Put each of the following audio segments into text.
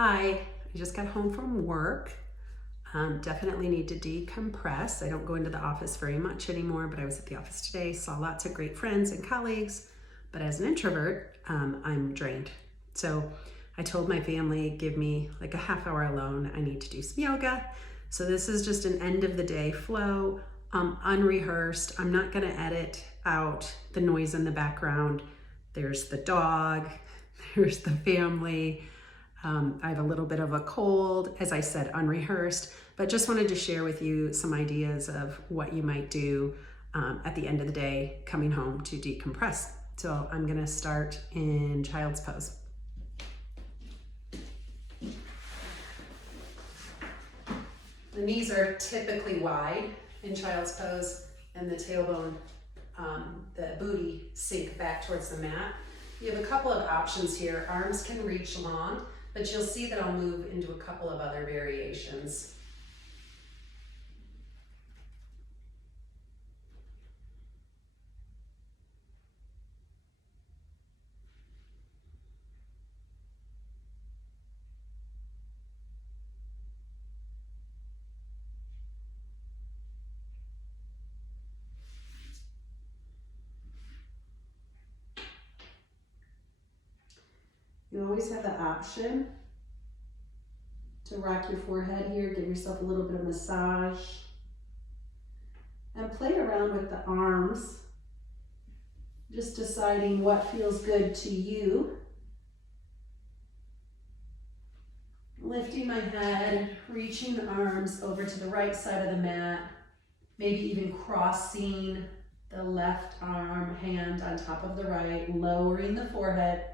Hi, I just got home from work. Definitely need to decompress. I don't go into the office very much anymore, but I was at the office today, saw lots of great friends and colleagues. But as an introvert, I'm drained. So I told my family, give me like a half hour alone. I need to do some yoga. So this is just an end of the day flow, unrehearsed. I'm not gonna edit out the noise in the background. There's the dog, there's the family. I have a little bit of a cold, as I said, unrehearsed, but just wanted to share with you some ideas of what you might do at the end of the day coming home to decompress. So I'm gonna start in child's pose. The knees are typically wide in child's pose and the tailbone, the booty sink back towards the mat. You have a couple of options here. Arms can reach long, but you'll see that I'll move into a couple of other variations. You always have the option to rock your forehead here, give yourself a little bit of massage, and play around with the arms, just deciding what feels good to you. Lifting my head, reaching the arms over to the right side of the mat, maybe even crossing the left arm, hand on top of the right, lowering the forehead,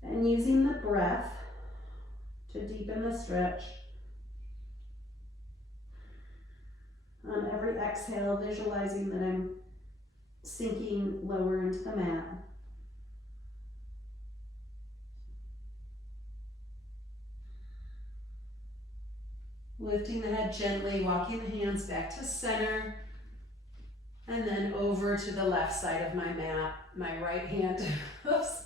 and using the breath to deepen the stretch. On every exhale, visualizing that I'm sinking lower into the mat. Lifting the head gently, walking the hands back to center, and then over to the left side of my mat. My right hand, oops,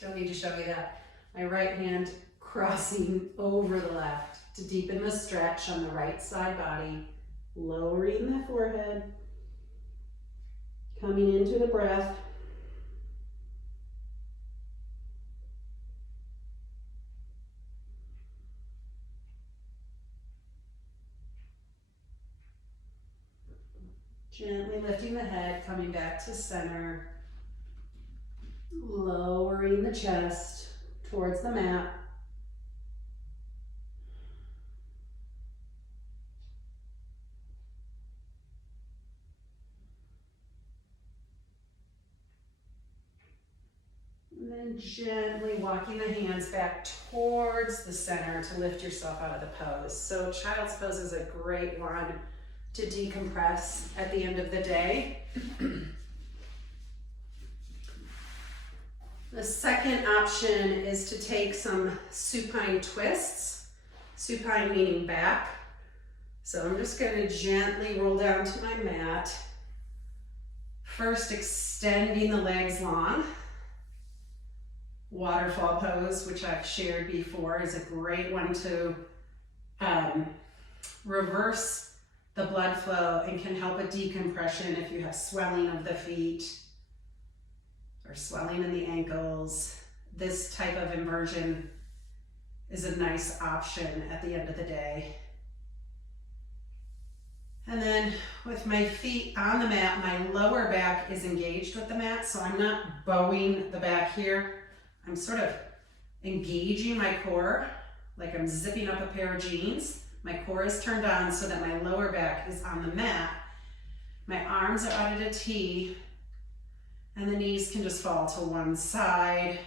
don't need to show you that. My right hand crossing over the left to deepen the stretch on the right side body, lowering the forehead, coming into the breath. Gently lifting the head, coming back to center, lowering the chest towards the mat. And then gently walking the hands back towards the center to lift yourself out of the pose. So child's pose is a great one to decompress at the end of the day. The second option is to take some supine twists. Supine meaning back. So I'm just going to gently roll down to my mat. First, extending the legs long. Waterfall pose, which I've shared before, is a great one to reverse the blood flow and can help with decompression if you have swelling of the feet or swelling in the ankles. This type of inversion is a nice option at the end of the day. And then with my feet on the mat, my lower back is engaged with the mat, so I'm not bowing the back here. I'm sort of engaging my core, like I'm zipping up a pair of jeans. My core is turned on so that my lower back is on the mat. My arms are out at a T, and the knees can just fall to one side.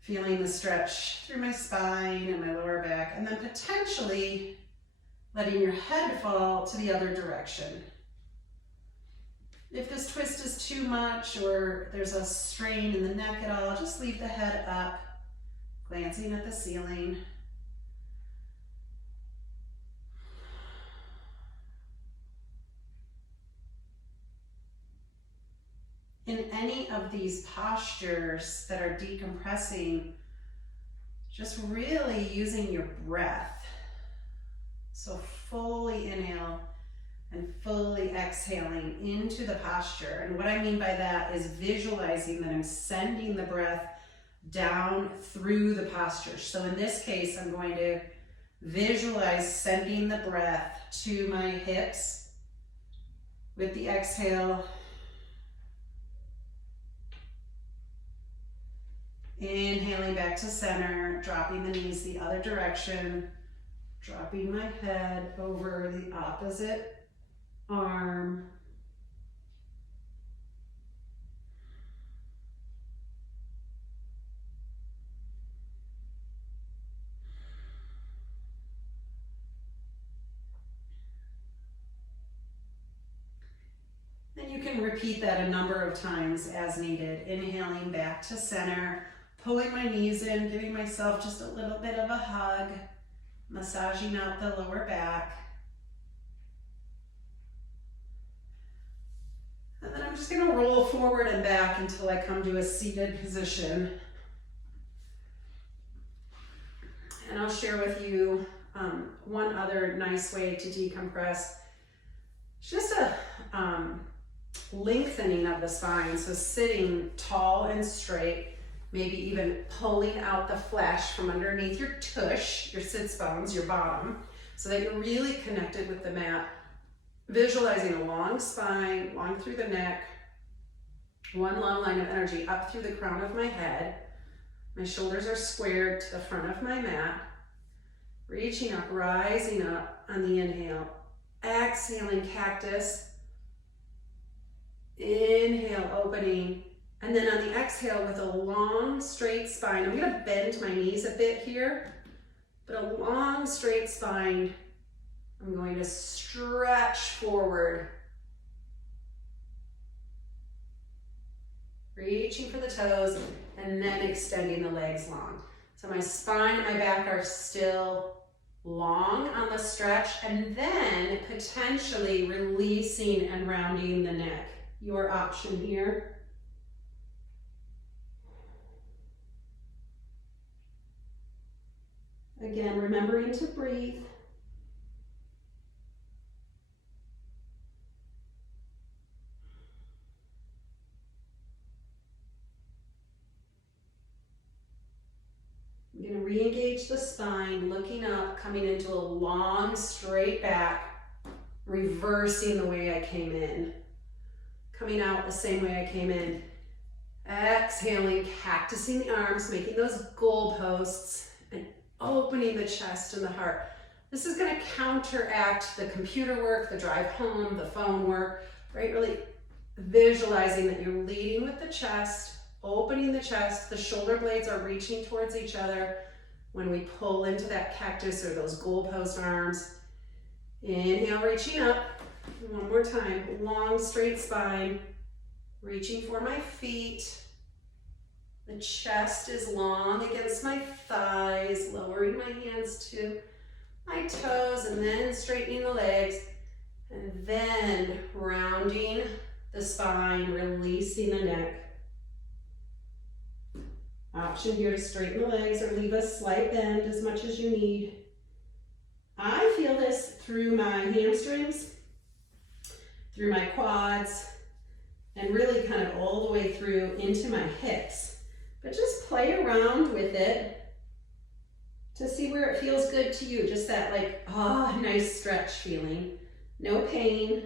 Feeling the stretch through my spine and my lower back, and then potentially letting your head fall to the other direction. If this twist is too much or there's a strain in the neck at all, just leave the head up, glancing at the ceiling. In any of these postures that are decompressing, Just really using your breath. So fully inhale and fully exhaling into the posture. And what I mean by that is visualizing that I'm sending the breath down through the posture. So in this case, I'm going to visualize sending the breath to my hips with the exhale. Inhaling back to center, dropping the knees the other direction, dropping my head over the opposite arm. Then you can repeat that a number of times as needed. Inhaling back to center, pulling my knees in, giving myself just a little bit of a hug, massaging out the lower back. And then I'm just going to roll forward and back until I come to a seated position. And I'll share with you one other nice way to decompress. It's just a lengthening of the spine. So sitting tall and straight, maybe even pulling out the flesh from underneath your tush, your sits bones, your bottom, so that you're really connected with the mat. Visualizing a long spine, long through the neck, one long line of energy up through the crown of my head. My shoulders are squared to the front of my mat. Reaching up, rising up on the inhale. Exhaling cactus. Inhale, opening. And then on the exhale with a long, straight spine, I'm going to bend my knees a bit here, but a long, straight spine. I'm going to stretch forward. Reaching for the toes and then extending the legs long. So my spine and my back are still long on the stretch, and then potentially releasing and rounding the neck. Your option here. Again, remembering to breathe. I'm going to re-engage the spine, looking up, coming into a long, straight back, reversing the way I came in. Coming out the same way I came in. Exhaling, cactusing the arms, making those goalposts, and opening the chest and the heart. This is going to counteract the computer work, the drive home, the phone work, right? Really visualizing that you're leading with the chest, opening the chest, the shoulder blades are reaching towards each other when we pull into that cactus or those goalpost arms. Inhale, reaching up. One more time, long straight spine, reaching for my feet. The chest is long against my thighs, lowering my hands to my toes and then straightening the legs, and then rounding the spine, releasing the neck. Option here to straighten the legs or leave a slight bend as much as you need. I feel this through my hamstrings, through my quads, and really kind of all the way through into my hips. But just play around with it to see where it feels good to you. Just that nice stretch feeling. No pain,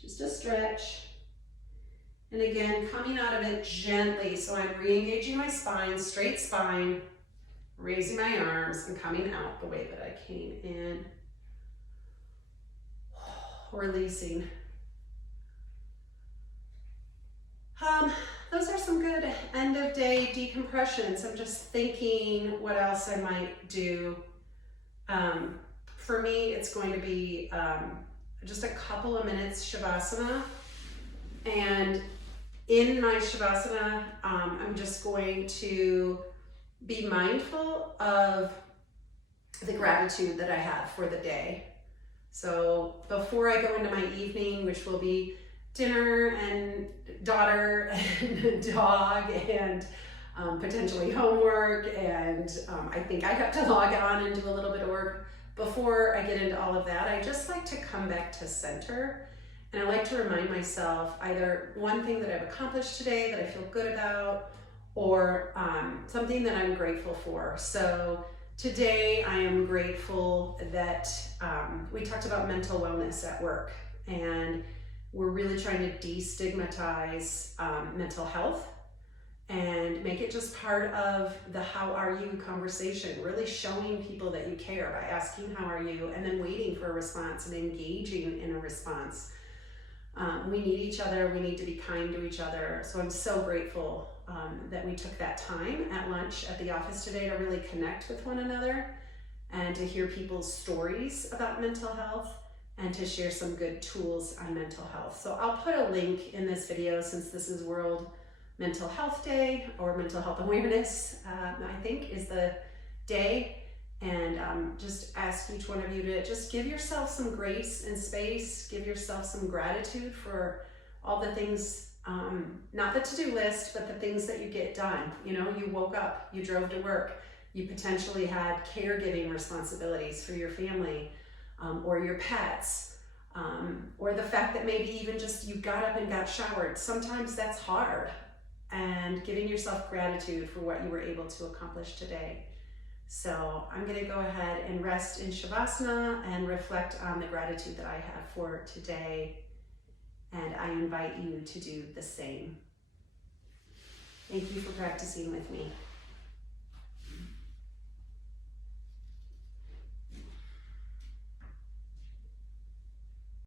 just a stretch. And again, coming out of it gently. So I'm re-engaging my spine, straight spine, raising my arms and coming out the way that I came in. Releasing. Those are some good end of day decompressions. I'm just thinking what else I might do. For me, it's going to be just a couple of minutes Shavasana. And in my Shavasana, I'm just going to be mindful of the gratitude that I have for the day. So before I go into my evening, which will be dinner and daughter and dog and potentially homework, and I think I have to log on and do a little bit of work. Before I get into all of that, I just like to come back to center, and I like to remind myself either one thing that I've accomplished today that I feel good about, or something that I'm grateful for. So today I am grateful that we talked about mental wellness at work, and we're really trying to destigmatize mental health and make it just part of the how are you conversation, really showing people that you care by asking how are you and then waiting for a response and engaging in a response. We need each other, we need to be kind to each other. So I'm so grateful that we took that time at lunch at the office today to really connect with one another and to hear people's stories about mental health and to share some good tools on mental health. So I'll put a link in this video, since this is World Mental Health Day, or Mental Health Awareness, I think is the day. And just ask each one of you to just give yourself some grace and space, give yourself some gratitude for all the things, not the to-do list, but the things that you get done. You know, you woke up, you drove to work, you potentially had caregiving responsibilities for your family, or your pets, or the fact that maybe even just you got up and got showered. Sometimes that's hard, and giving yourself gratitude for what you were able to accomplish today. So I'm going to go ahead and rest in Shavasana and reflect on the gratitude that I have for today, and I invite you to do the same. Thank you for practicing with me.